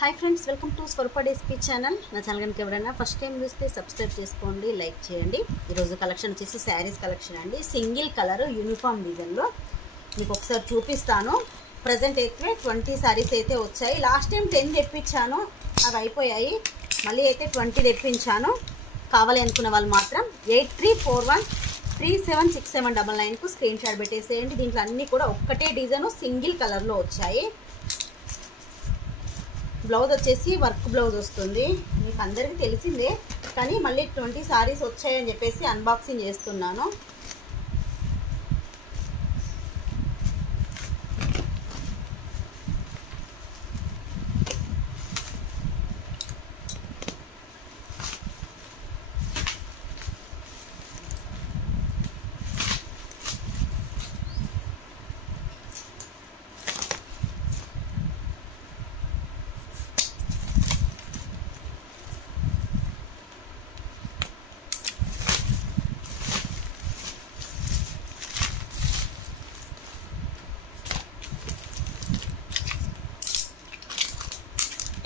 Hi friends, welcome to Swaroopa డేస్పీ channel. నా channel కనుక ఎవరైనా ఫస్ట్ టైం చూస్తే సబ్స్క్రైబ్ చేసుకోండి, లైక్ చేయండి. ఈరోజు కలెక్షన్ వచ్చేసి శారీస్ కలెక్షన్ అండి. సింగిల్ కలర్ యూనిఫామ్ డిజైన్లో మీకు ఒకసారి చూపిస్తాను. ప్రజెంట్ అయితే 20 శారీస్ అయితే వచ్చాయి. లాస్ట్ టైం 10 తెప్పించాను, అవి అయిపోయాయి. మళ్ళీ అయితే 20 తెప్పించాను. కావాలి అనుకున్న వాళ్ళు మాత్రం 8341376799కు స్క్రీన్ షాట్ పెట్టేసేయండి. దీంట్లో అన్నీ కూడా ఒక్కటే డిజైన్ సింగిల్ కలర్లో వచ్చాయి. బ్లౌజ్ వచ్చేసి వర్క్ బ్లౌజ్ వస్తుంది, మీకు అందరికీ తెలిసిందే. కానీ మళ్ళీ 20 శారీస్ వచ్చాయని చెప్పేసి అన్బాక్సింగ్ చేస్తున్నాను.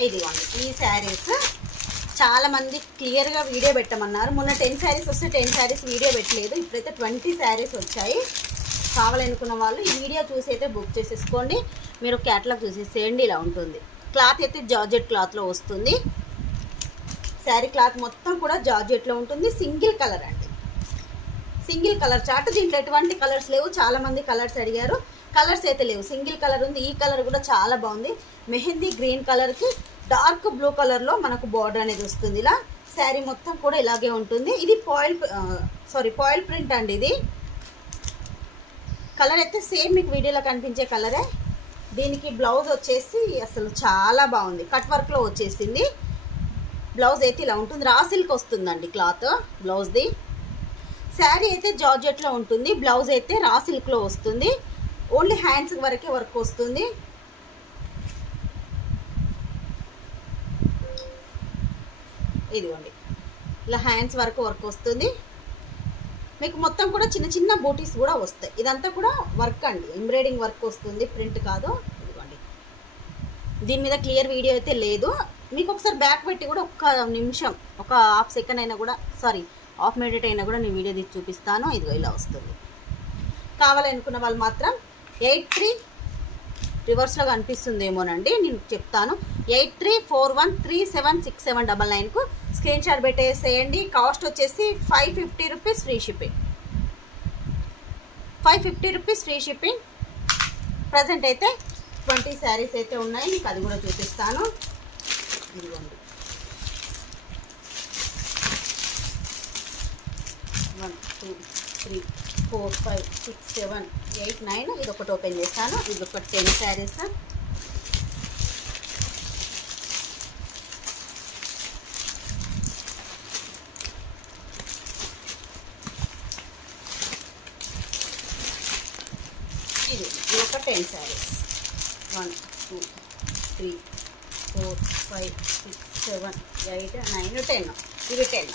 ఇదిగోండి ఈ శారీస్. చాలామంది క్లియర్గా వీడియో పెట్టమన్నారు. మొన్న 10 శారీస్ వస్తే 10 శారీస్ వీడియో పెట్టలేదు. ఇప్పుడైతే 20 శారీస్ వచ్చాయి. కావాలనుకున్న వాళ్ళు ఈ వీడియో చూసి అయితే బుక్ చేసేసుకోండి. మీరు క్యాటలాగ్ చూసేసేయండి. ఇలా ఉంటుంది. క్లాత్ అయితే జార్జెట్ క్లాత్లో వస్తుంది. శారీ క్లాత్ మొత్తం కూడా జార్జెట్లో ఉంటుంది. సింగిల్ కలర్ అండి, సింగిల్ కలర్ చార్ట్. దీంట్లో ఎటువంటి కలర్స్ లేవు. చాలామంది కలర్స్ అడిగారు, కలర్స్ అయితే లేవు. సింగిల్ కలర్ ఉంది. ఈ కలర్ కూడా చాలా బాగుంది. మెహందీ గ్రీన్ కలర్కి డార్క్ బ్లూ కలర్లో మనకు బార్డర్ అనేది వస్తుంది. ఇలా శారీ మొత్తం కూడా ఇలాగే ఉంటుంది. ఇది పాయిల్ ప్రింట్ అండి. ఇది కలర్ అయితే సేమ్ మీకు వీడియోలో కనిపించే కలరే. దీనికి బ్లౌజ్ వచ్చేసి అసలు చాలా బాగుంది. కట్ వర్క్లో వచ్చేసింది. బ్లౌజ్ అయితే ఇలా ఉంటుంది. రా సిల్క్ వస్తుందండి క్లాత్ బ్లౌజ్ది. శారీ అయితే జార్జెట్లో ఉంటుంది. బ్లౌజ్ అయితే రా సిల్క్లో వస్తుంది. ఓన్లీ హ్యాండ్స్ వరకే వర్క్ వస్తుంది. ఇదిగోండి ఇలా హ్యాండ్స్ వరకు వర్క్ వస్తుంది. మీకు మొత్తం కూడా చిన్న చిన్న బూటీస్ కూడా వస్తాయి. ఇదంతా కూడా వర్క్ అండి, ఎంబ్రాయిడింగ్ వర్క్ వస్తుంది, ప్రింట్ కాదు. ఇదిగోండి దీని మీద క్లియర్ వీడియో అయితే లేదు. మీకు ఒకసారి బ్యాక్ పెట్టి కూడా ఒక్క నిమిషం, ఒక హాఫ్ సెకండ్ అయినా కూడా, హాఫ్ మినిట్ అయినా కూడా నేను వీడియో తీసి చూపిస్తాను. ఇదిగో ఇలా వస్తుంది. కావాలనుకున్న వాళ్ళు మాత్రం 83 రివర్స్లో కనిపిస్తుందేమోనండి, నేను చెప్తాను. 8341376799కు స్క్రీన్ షాట్ పెట్టేసేయండి. కాస్ట్ వచ్చేసి 550 rupees free shipping. 550 rupees free shipping. Present అయితే 20 శారీస్ అయితే ఉన్నాయి. మీకు అది కూడా చూపిస్తాను. ఇదిగోండి 1 2 3 4 5 6 7 8 9. ఇది ఒకటి ఓపెన్ చేస్తాను. ఇది ఒక 10 శారీస్. ఇది ఒక 10 శారీస్. 1 2 3 4 5 6 7 8 9 10. ఇవి 10.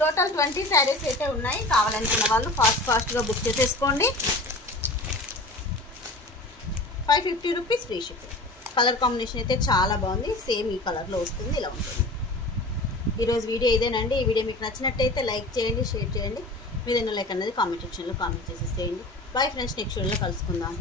టోటల్ 20 శారీస్ అయితే ఉన్నాయి. కావాలనుకున్న వాళ్ళు ఫాస్ట్గా బుక్ చేసేసుకోండి. 550 rupees free shipping. Colour combination అయితే చాలా బాగుంది. సేమ్ ఈ కలర్లో వస్తుంది. ఇలా ఉంటుంది. ఈరోజు వీడియో ఇదేనండి. ఈ వీడియో మీకు నచ్చినట్టయితే లైక్ చేయండి, షేర్ చేయండి. మీదైనా లైక్ అనేది కామెంట్ సెక్షన్లో కామెంట్ చేసేసేయండి. బాయ్ ఫ్రెండ్స్, నెక్స్ట్ వీడియోలో కలుసుకుందాం.